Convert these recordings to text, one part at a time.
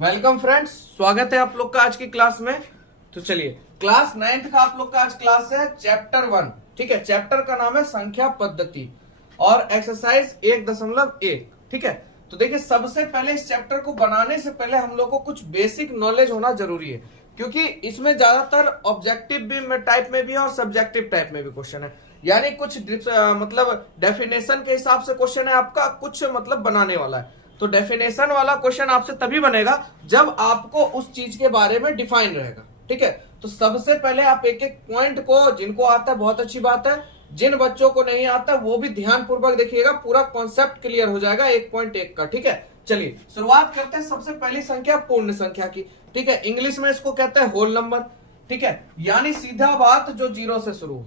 Welcome friends, स्वागत है आप लोग का आज की क्लास में। तो चलिए, क्लास 9th का आप लोग का आज क्लास है चैप्टर 1। ठीक है, चैप्टर का नाम है संख्या पद्धति और एक्सरसाइज 1.1। ठीक है, तो देखिए सबसे पहले इस चैप्टर को बनाने से पहले हम लोग को कुछ बेसिक नॉलेज होना जरूरी है, क्योंकि इसमें ज्यादातर ऑब्जेक्टिव भी टाइप में भी है और सब्जेक्टिव टाइप में भी क्वेश्चन है। यानी कुछ मतलब डेफिनेशन के हिसाब से क्वेश्चन है आपका, कुछ मतलब बनाने वाला है। तो डेफिनेशन वाला क्वेश्चन आपसे तभी बनेगा जब आपको उस चीज के बारे में डिफाइन रहेगा। ठीक है, तो सबसे पहले आप एक एक पॉइंट को, जिनको आता है बहुत अच्छी बात है, जिन बच्चों को नहीं आता वो भी ध्यान पूर्वक देखिएगा, पूरा कॉन्सेप्ट क्लियर हो जाएगा 1.1 का। ठीक है, चलिए शुरुआत करते हैं। सबसे पहली संख्या पूर्ण संख्या की। ठीक है, इंग्लिश में इसको कहते हैं होल नंबर। ठीक है, यानी सीधा बात जो जीरो से शुरू हो,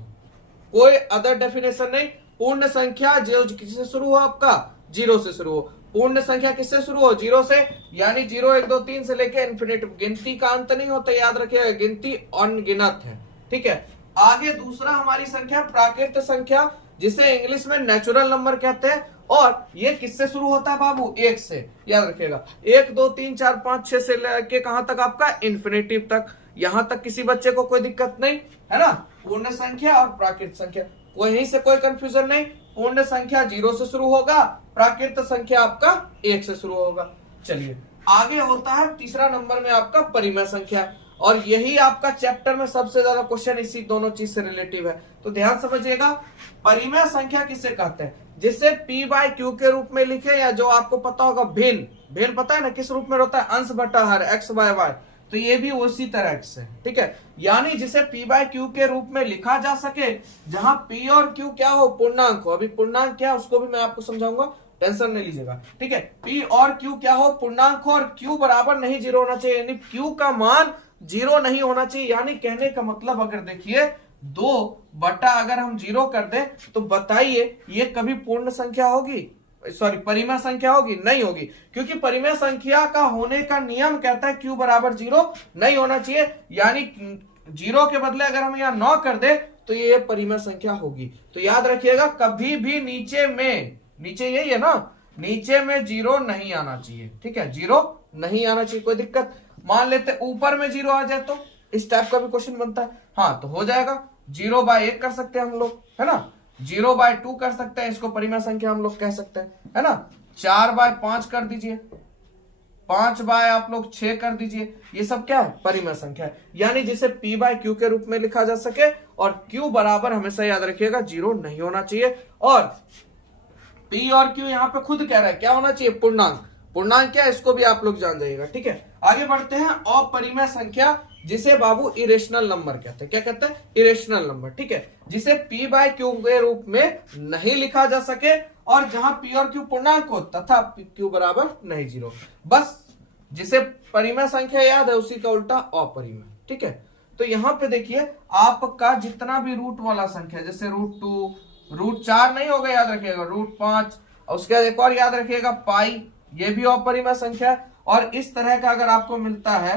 कोई अदर डेफिनेशन नहीं। पूर्ण संख्या जो किससे शुरू हो, आपका जीरो से शुरू हो। पूर्ण संख्या किससे शुरू हो, जीरो से, यानी 0 1 2 3 से लेके इन्फिनिट। गिनती का अंत नहीं होता, याद रखिएगा, गिनती अनगिनत है। ठीक है, आगे दूसरा हमारी संख्या प्राकृत संख्या, जिसे इंग्लिश में नेचुरल नंबर कहते हैं। और ये किससे शुरू होता है बाबू, 1 से, याद रखिएगा। 1 2 3 4 5 6 से लेके कहां तक, आपका इन्फिनिटिव तक। यहां तक किसी बच्चे को कोई दिक्कत नहीं है ना। पूर्ण संख्या और प्राकृत संख्या, वहीं से कोई कंफ्यूजन नहीं। पूर्ण संख्या 0 से शुरू होगा, प्राकृत संख्या आपका 1 से शुरू होगा। चलिए आगे होता है तीसरा नंबर में आपका परिमेय संख्या, और यही आपका चैप्टर में सबसे ज्यादा क्वेश्चन इसी दोनों चीज से रिलेटिव है। तो ध्यान समझिएगा, परिमेय संख्या किसे कहते हैं, जिसे p बाय क्यू के रूप में लिखे, या जो आपको पता होगा भिन्न। भिन्न पता है ना किस रूप में होता है, अंश बटा हर, x बाय वाई। तो ये भी उसी तरह से, ठीक है, यानी जिसे p बाय क्यू के रूप में लिखा जा सके, जहां p और q क्या हो, पूर्णांक हो। अभी पूर्णांक क्या है उसको भी मैं आपको समझाऊंगा, टेंशन नहीं लीजिएगा। ठीक है, p और q क्या हो, पूर्णांक हो, और q बराबर नहीं 0 होना चाहिए, यानी q का मान 0 नहीं होना चाहिए। यानी कहने का मतलब, अगर देखिए 2 बटा अगर हम 0 कर दें, तो बताइए ये कभी पूर्ण संख्या होगी, सॉरी परिमेय संख्या होगी? नहीं होगी, क्योंकि परिमेय संख्या का होने का नियम कहता है q बराबर 0 नहीं होना चाहिए। यानी 0 के बदले अगर हम यहाँ 9 कर दे तो ये परिमेय संख्या होगी। तो याद रखिएगा, कभी भी नीचे में, नीचे यही है ना, नीचे में 0 नहीं आना चाहिए। ठीक है, 0 नहीं आना चाहिए, कोई दिक्कत। मान लेते ऊपर में 0 आ जाए तो इस टाइप का भी क्वेश्चन बनता है। हाँ, तो हो जाएगा 0 बाय 1 कर सकते हैं हम लोग, है ना। 0 बाय 2 कर सकते हैं, इसको परिमेय संख्या हम लोग कह सकते हैं, है ना। 4 बाय 5 कर दीजिए, 5 बाय आप लोग 6 कर दीजिए, ये सब क्या है, परिमेय संख्या है। यानी जिसे p बाय क्यू के रूप में लिखा जा सके, और q बराबर हमेशा याद रखिएगा 0 नहीं होना चाहिए। और p और q यहाँ पे खुद कह रहा है क्या होना चाहिए, पूर्णांक। पूर्णांक क्या है इसको भी आप लोग जान जाइएगा। ठीक है, आगे बढ़ते हैं। अपरिमेय संख्या, जिसे बाबू इरेशनल नंबर कहते हैं। क्या कहते हैं, इरेशनल नंबर। ठीक है, जिसे p बाय क्यू के रूप में नहीं लिखा जा सके, और जहां p और q पूर्णांक हो तथा q बराबर नहीं 0, बस जिसे परिमेय संख्या याद है उसी का उल्टा अपरिमेय। ठीक है, तो यहाँ पे देखिए आपका जितना भी रूट वाला संख्या, जैसे √2, √4 नहीं होगा, याद रखिएगा, √5, और उसके बाद एक और याद रखिएगा पाई, ये भी अपरिमेय संख्या है। और इस तरह का अगर आपको मिलता है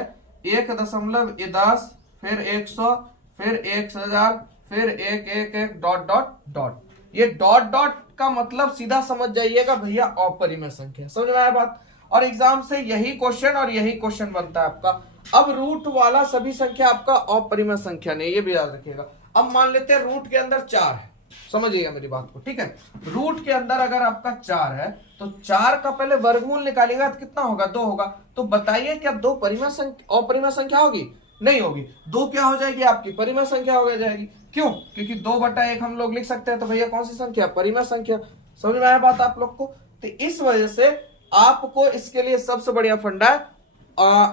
1.10, फिर 100, फिर 1000, फिर 111 डॉट डॉट डॉट, ये डॉट डॉट का मतलब सीधा समझ जाइएगा भैया अपरिमेय संख्या। समझ में आया बात। और एग्जाम से यही क्वेश्चन और यही क्वेश्चन बनता है आपका। अब रूट वाला सभी संख्या आपका अपरिमेय संख्या नहीं, ये भी याद रखिएगा। अब मान लेते हैं रूट के अंदर 4 है, समझिएगा मेरी बात को। ठीक है, रूट के अंदर अगर आपका 4 है, तो 4 का पहले वर्गमूल निकालिएगा तो कितना होगा, 2 होगा। तो बताइए क्या 2 परिमेय संख्या, अपरिमेय संख्या होगी? नहीं होगी। 2 क्या हो जाएगी, आपकी परिमेय संख्या हो जाएगी। क्यों? क्योंकि 2 बटा 1 हम लोग लिख सकते हैं, तो भैया कौन सी संख्या, परिमेय संख्या। समझ में आया बात आप लोग को। तो इस वजह से आपको इसके लिए सबसे बढ़िया फंडा है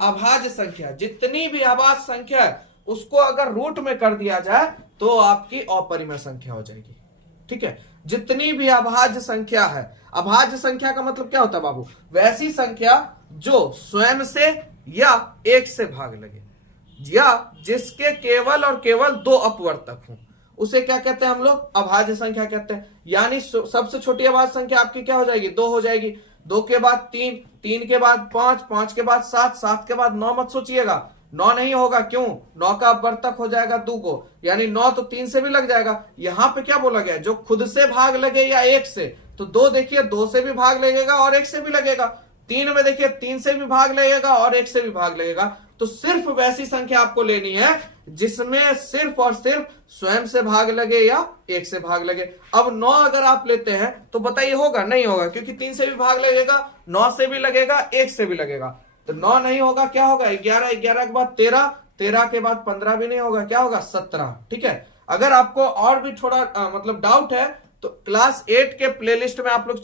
अभाज्य संख्या। जितनी भी अभाज्य संख्या है उसको अगर रूट में कर दिया जाए तो आपकी अपरिमेय संख्या हो जाएगी। ठीक है, जितनी भी अभाज्य संख्या है, अभाज्य संख्या का मतलब क्या होता है बाबू, वैसी संख्या जो स्वयं से या 1 से भाग लगे, या जिसके केवल और केवल 2 अपवर्तक हों, उसे क्या कहते हैं हम लोग, अभाज्य संख्या कहते हैं। यानी सबसे छोटी अभाज्य संख्या आपकी क्या हो जाएगी, 2 हो जाएगी। 2 के बाद 3, 3 के बाद 5, 5 के बाद 7, 7 के बाद 9 मत सोचिएगा, 9 नहीं होगा। क्यों? 9 का अपवर्तक हो जाएगा 2 को, यानी 9 तो 3 से भी लग जाएगा। यहां पे क्या बोला गया, जो खुद से भाग लगे या 1 से, तो 2 देखिए 2 से भी भाग लगेगा और 1 से भी लगेगा। 3 में देखिए 3 से भी भाग लगेगा और 1 से भी भाग लगेगा, तो सिर्फ वैसी संख्या आपको लेनी है जिसमें सिर्फ और सिर्फ स्वयं से भाग लगे या 1 से भाग लगे। अब 9 अगर आप लेते हैं तो बताइए होगा? नहीं होगा, क्योंकि 3 से भी भाग लगेगा, 9 से भी लगेगा, 1 से भी लगेगा, तो 9 नहीं होगा। क्या होगा? 11, 11 के बाद 13, 13 के बाद 15 भी नहीं होगा, क्या होगा? 17। ठीक है। अगर आपको और भी थोड़ा मतलब डाउट है तो क्लास 8 के प्लेलिस्ट में आप लोग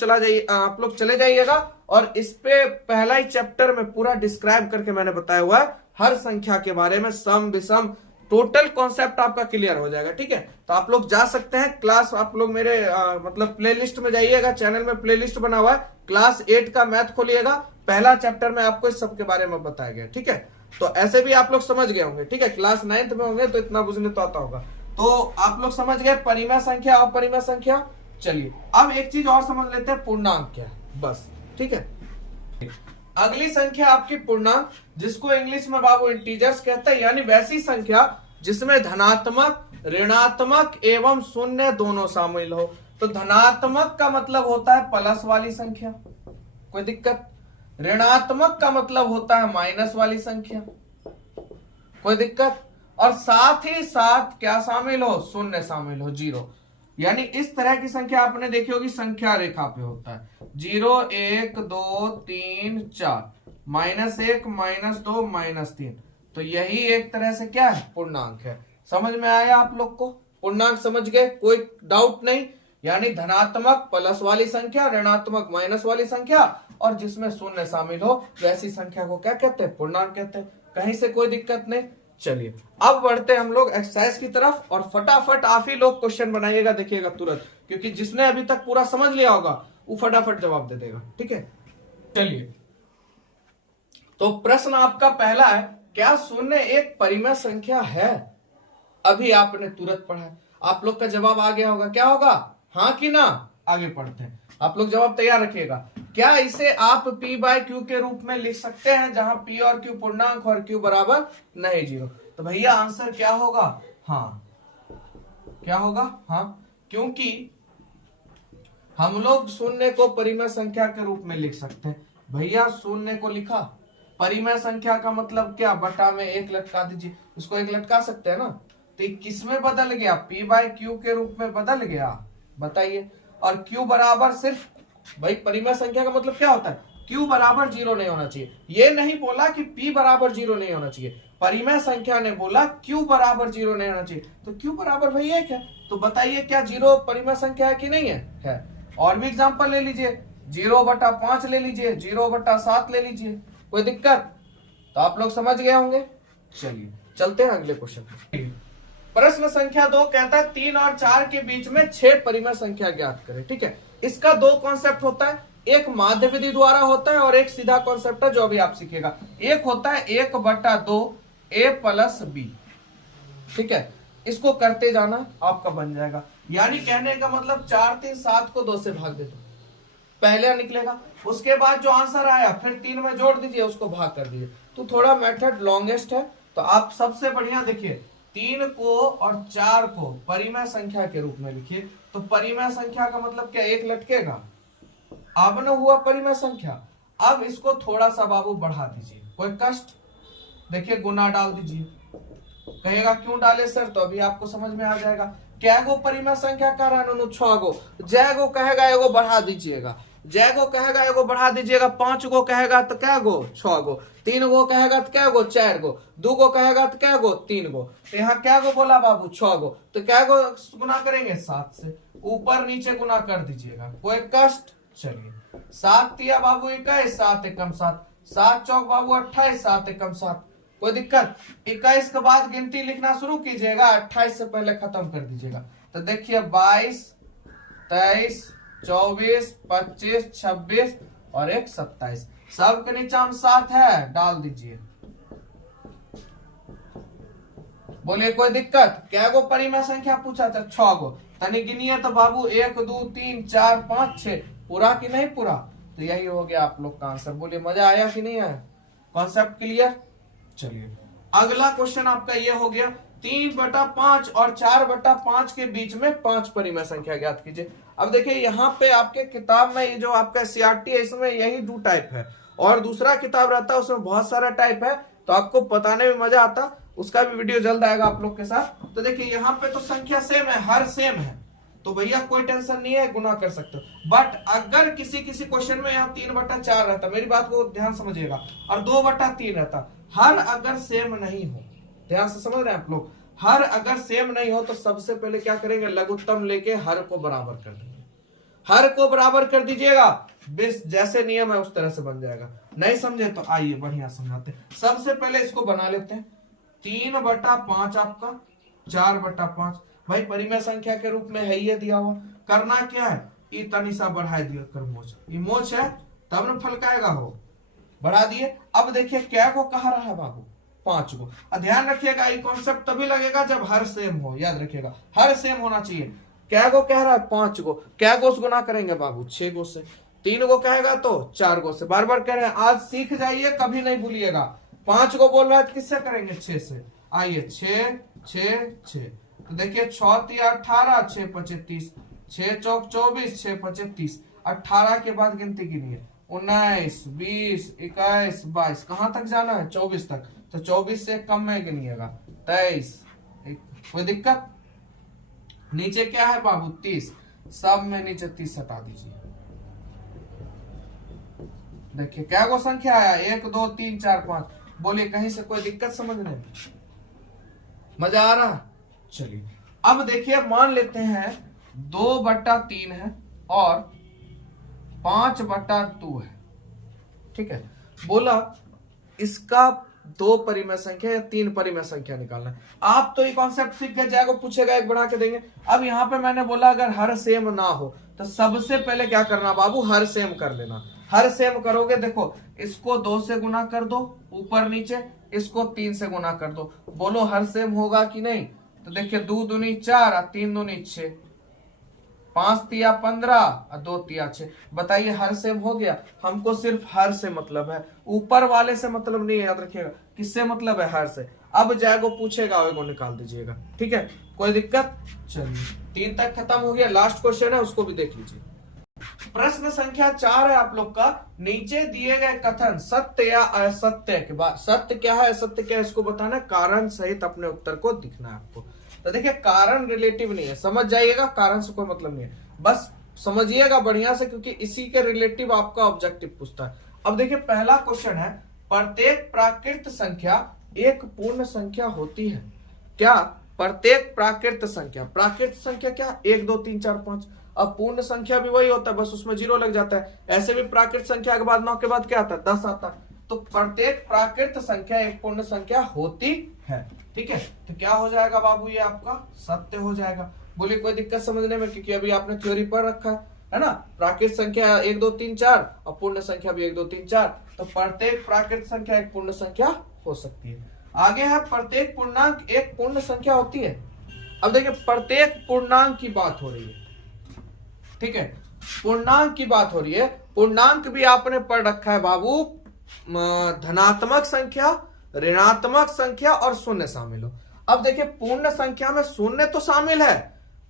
चले जाइएगा, और इस पे पहला ही चैप्टर में पूरा डिस्क्राइब करके मैंने बताया हुआ है हर संख्या के बारे में, सम विषम टोटल कॉन्सेप्ट आपका क्लियर हो जाएगा। ठीक है, तो आप लोग जा सकते हैं क्लास, आप लोग मेरे मतलब प्लेलिस्ट में जाइएगा, चैनल में प्लेलिस्ट बना हुआ है, क्लास 8 का मैथ खोलिएगा, पहला चैप्टर में आपको इस सब के बारे में बताया गया। ठीक है, तो ऐसे भी आप लोग समझ गए होंगे। ठीक है, क्लास 9th में होंगे तो इतना बुझने तो आता होगा। तो आप लोग समझ गए परिमेय संख्या, अपरिमेय संख्या। चलिए अब एक चीज और समझ लेते हैं, पूर्णांक क्या है, बस। ठीक है, अगली संख्या आपकी पूर्णांक, जिसको इंग्लिश में बाबू इंटीजर्स कहते हैं, यानी वैसी संख्या जिसमें धनात्मक, ऋणात्मक एवं शून्य दोनों शामिल हो। तो धनात्मक का मतलब होता है प्लस वाली संख्या, कोई दिक्कत? ऋणात्मक का मतलब होता है माइनस वाली संख्या, कोई दिक्कत? और साथ ही साथ क्या शामिल हो? शून्य शामिल हो, 0। यानी इस तरह की संख्या आपने देखी होगी, संख्या रेखा पे होता है 0, 1, 2, 3, 4, -1, -2, -3। तो यही एक तरह से क्या है? पूर्णांक है। समझ में आया आप लोग को? पूर्णांक समझ गए? कोई डाउट नहीं? यानी धनात्मक प्लस वाली संख्या, ऋणात्मक माइनस वाली संख्या, और जिसमें शून्य शामिल हो वैसी संख्या को क्या कहते हैं? पूर्णांक कहते हैं। कहीं से कोई दिक्कत नहीं। चलिए अब बढ़ते हैं हम लोग एक्सरसाइज की तरफ, और फटाफट आप ही लोग क्वेश्चन बनाइएगा, देखिएगा तुरंत, क्योंकि जिसने अभी तक पूरा समझ लिया होगा वो फटाफट जवाब दे देगा। ठीक है, चलिए तो प्रश्न आपका पहला है, क्या शून्य एक परिमेय संख्या है? अभी आपने तुरंत पढ़ा है, आप लोग का जवाब आ गया होगा। क्या होगा? हाँ कि ना? आगे पढ़ते हैं, आप लोग जवाब तैयार रखिएगा। क्या इसे आप p/q के रूप में लिख सकते हैं, जहां p और q पूर्णांक और q बराबर नहीं 0? तो भैया आंसर क्या होगा? हाँ। क्या होगा? हाँ, क्योंकि हम लोग शून्य को परिमेय संख्या के रूप में लिख सकते हैं। भैया शून्य को लिखा, परिमेय संख्या का मतलब क्या? बटा में 1 लटका दीजिए, उसको 1 लटका सकते हैं ना। तो किस में बदल गया? p/q के रूप में बदल गया, बताइए। और q बराबर सिर्फ, भाई परिमेय संख्या का मतलब क्या होता है? q बराबर 0 नहीं होना चाहिए। ये नहीं बोला कि p बराबर 0 नहीं होना चाहिए, परिमेय संख्या ने बोला q बराबर 0 नहीं होना चाहिए। तो q बराबर भाई 1 है, तो बताइए क्या 0 परिमेय संख्या है कि नहीं है? है। और भी एग्जांपल ले लीजिए, 0/5 ले लीजिए, 0/7 ले लीजिए, कोई दिक्कत? तो आप लोग समझ गए होंगे। चलिए चलते हैं अगले क्वेश्चन। प्रश्न संख्या 2 कहता है 3 और 4 के बीच में 6 परिमेय संख्या ज्ञात करें। ठीक है, इसका 2 कॉन्सेप्ट होता है, एक माध्य विधि द्वारा होता है और एक सीधा कॉन्सेप्ट है जो अभी आप सीखिएगा। एक होता है 1/2 a + b। ठीक है, इसको करते जाना, आपका बन जाएगा। यानी कहने का मतलब 4, 3, 7 को 2 से भाग दे दो, पहले निकलेगा। उसके बाद जो आंसर आया फिर 3 में जोड़ दीजिए, उसको भाग कर दीजिए। तो थोड़ा मेथड लॉन्गेस्ट है, तो आप सबसे बढ़िया देखिए 3 को और 4 को परिमेय संख्या के रूप में लिखिए। तो परिमेय संख्या का मतलब क्या? 1 लटकेगा, अब न हुआ परिमेय संख्या। अब इसको थोड़ा सा बाबू बढ़ा दीजिए, कोई कष्ट? देखिए गुना डाल दीजिए। कहेगा क्यों डाले सर? तो अभी आपको समझ में आ जाएगा। क्या गो परिमेय संख्या कह रहा है? 6 गो। जय गो कहेगा एगो बढ़ा दीजिएगा, जय गो कहेगा एगो बढ़ा दीजिएगा, 5 गो कहेगा तो क्या गो? 6 गो। 3 गो कहेगा तो क्या गो? 4 गो। 2 गो कहेगा तो क्या गो? 3 गो। तो यहाँ क्या गो बोला बाबू? 6 गो। तो क्या गो गुना करेंगे? 7 से। ऊपर नीचे गुना कर दीजिएगा, कोई कष्ट? चलिए 7 तिया बाबू 21, 7 एकम 7, 7 चौक बाबू 28, 7 एकम 7, कोई दिक्कत? 21 के बाद गिनती लिखना शुरू कीजिएगा, 28 से पहले खत्म कर दीजिएगा। तो देखिए 22, 23, 24, 25, 26 और 1 27, सबके नीचे हम 7 है, डाल दीजिए। बोलिए कोई दिक्कत? क्या गो परिमेय संख्या पूछा था? 6 गो। तनी गिनिए तो बाबू 1, 2, 3, 4, 5, 6, पूरा कि नहीं पूरा? तो यही हो गया आप लोग का आंसर। बोलिए मजा आया कि नहीं आया? Concept clear? चलिए अगला क्वेश्चन आपका ये हो गया, 3/5 और 4/5 के बीच में 5 परिमेय संख्या ज्ञात कीजिए। अब देखिए यहाँ पे आपके किताब में ये जो आपका CRT है इसमें यही 2 टाइप है, और दूसरा किताब रहता है उसमें बहुत सारा टाइप है, तो आपको बताने में मजा आता, उसका भी वीडियो जल्द आएगा आप लोग के साथ। तो देखिए यहाँ पे तो संख्या सेम है, हर सेम है, तो भैया कोई टेंशन नहीं है, गुना कर सकते हो। बट अगर किसी किसी क्वेश्चन में यहाँ 3/4 रहता, मेरी बात को ध्यान समझिएगा, और 2/3 रहता, हर अगर सेम नहीं हो, ध्यान से समझ रहे हैं आप लोग, हर अगर सेम नहीं हो तो सबसे पहले क्या करेंगे, लघुत्तम लेके हर को बराबर कर देंगे, हर को बराबर कर दीजिएगा, बेस जैसे नियम है उस तरह से बन जाएगा। नहीं समझे तो आइए बढ़िया समझाते हैं। सबसे पहले इसको बना लेते हैं, 3/5 आपका 4/5, भाई परिमेय संख्या के रूप में है ये दिया हुआ, करना क्या है, इतनी सा बढ़ा दिया कर मोच, ये मोच है तब न फलकाएगा हो, बढ़ा दिए। अब देखिए क्या को कहा रहा है बाबू, 5 को। ध्यान रखिएगा ये कॉन्सेप्ट तभी लगेगा जब हर सेम हो, याद रखिएगा हर सेम होना चाहिए। क्या को कह रहा है, 5 को, क्या को से गुना करेंगे बाबू, 6 को से, 3 को कहेगा तो 4 को से, बार बार कह रहे हैं, आज सीख जाइए कभी नहीं भूलिएगा। 5 को बोल रहा है तो किससे करेंगे, 6 से, आइए 6 6 6, तो देखिए 6 3 18, 6 5 30, 6 चौक 24, 6 5 30, 18 के बाद गिनती गिनिए, 19 20 21 22, कहां तक जाना है, 24 तक, तो 24 से कम में गिनिएगा, 23, कोई दिक्कत, नीचे क्या है बाबू 30, सब में नीचे 30 हटा दीजिए। देखिए क्या वो संख्या आया, 1 2 3 4 5, बोलिए कहीं से कोई दिक्कत समझने में, मजा आ रहा। चलिए अब देखिए मान लेते हैं 2/3 है और 5/2 है, ठीक है, बोला इसका 2 परिमेय संख्या या 3 परिमेय संख्या निकालना है। आप तो ये कॉन्सेप्ट सीख गए, जाएगा पूछेगा एक बढ़ा के देंगे। अब यहाँ पे मैंने बोला अगर हर सेम ना हो तो सबसे पहले क्या करना बाबू, हर सेम कर लेना। हर सेम करोगे, देखो इसको 2 से गुना कर दो ऊपर नीचे, इसको 3 से गुना कर दो, बोलो हर सेम होगा कि नहीं। तो देखिए 2 दूनी 4 और 3 दूनी 6, 5 तिया 15 और 2 तिया 6, बताइए हर सेम हो गया। हमको सिर्फ हर से मतलब है, ऊपर वाले से मतलब नहीं है, याद रखिएगा किससे मतलब है, हर से। अब जाएगो पूछेगा वो निकाल दीजिएगा, ठीक है, कोई दिक्कत। चलिए 3 तक खत्म हो गया, लास्ट क्वेश्चन है उसको भी देख लीजिए। प्रश्न संख्या 4 है आप लोग का, नीचे दिए गए कथन सत्य या असत्य के बाद, सत्य क्या है असत्य क्या है इसको बताना, कारण सहित अपने उत्तर को दिखना है आपको। तो देखिए कारण रिलेटिव नहीं है, समझ जाइएगा, कारण से कोई मतलब नहीं है, बस समझिएगा बढ़िया से, क्योंकि इसी के रिलेटिव आपका ऑब्जेक्टिव पूछता है। अब देखिए पहला क्वेश्चन है, प्रत्येक प्राकृत संख्या एक पूर्ण संख्या होती है क्या। प्रत्येक प्राकृत संख्या, प्राकृत संख्या क्या, 1 2 3 4 5, अब पूर्ण संख्या भी वही होता है, बस उसमें 0 लग जाता है। ऐसे भी प्राकृत संख्या के बाद 9 के बाद क्या आता है, 10 आता है। तो प्रत्येक प्राकृत संख्या एक पूर्ण संख्या होती है, ठीक है। तो क्या हो जाएगा बाबू, ये आपका सत्य हो जाएगा। बोलिए कोई दिक्कत समझने में, क्योंकि अभी आपने थ्योरी पढ़ रखा है ना, प्राकृत संख्या 1 2 3 4 और पूर्ण संख्या भी 1 2 3 4, तो प्रत्येक प्राकृत संख्या एक पूर्ण संख्या हो सकती है। आगे है प्रत्येक पूर्णांक एक पूर्ण संख्या होती है। अब देखिए प्रत्येक पूर्णांक की बात हो रही है, ठीक है, पूर्णांक की बात हो रही है। पूर्णांक भी आपने पढ़ रखा है बाबू, धनात्मक संख्या, ऋणात्मक संख्या और शून्य शामिल हो। अब देखिए पूर्ण संख्या में शून्य तो शामिल है,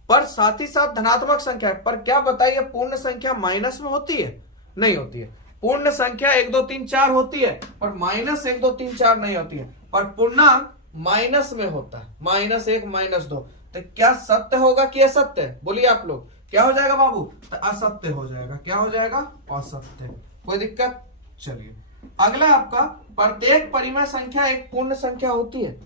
पर साथ ही साथ धनात्मक संख्या है, पर क्या बताइए पूर्ण संख्या माइनस में होती है, नहीं होती है। पूर्ण संख्या 1 2 3 4 होती है, पर माइनस 1 2 3 4 नहीं होती है, पर पूर्णांक माइनस में होता है, -1 -2। तो क्या सत्य होगा कि असत्य, बोलिए आप लोग, क्या हो जाएगा बाबू, तो असत्य हो जाएगा। क्या हो जाएगा, असत्य, कोई दिक्कत। चलिए अगला आपका, प्रत्येक परिमेय संख्या एक पूर्ण संख्या होती है।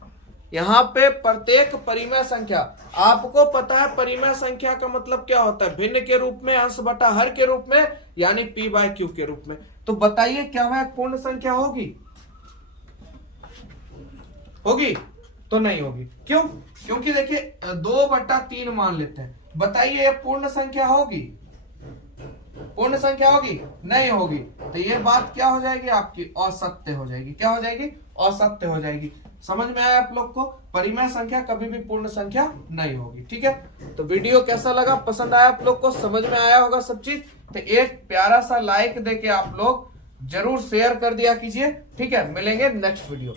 यहाँ पे प्रत्येक परिमेय संख्या, आपको पता है परिमेय संख्या का मतलब क्या होता है, भिन्न के रूप में, अंश बटा हर के रूप में, यानी p/q के रूप में। तो बताइए क्या वह पूर्ण संख्या होगी, होगी तो नहीं होगी, क्यों, क्योंकि देखिए 2/3 मान लेते हैं, बताइए ये पूर्ण संख्या होगी, पूर्ण संख्या होगी, नहीं होगी। तो ये बात क्या हो जाएगी आपकी, असत्य हो जाएगी। क्या हो जाएगी, असत्य हो जाएगी। समझ में आया आप लोग को, परिमेय संख्या कभी भी पूर्ण संख्या नहीं होगी, ठीक है। तो वीडियो कैसा लगा, पसंद आया आप लोग को, समझ में आया होगा सब चीज, तो एक प्यारा सा लाइक देके आप लोग जरूर शेयर कर दिया कीजिए, ठीक है। मिलेंगे नेक्स्ट वीडियो।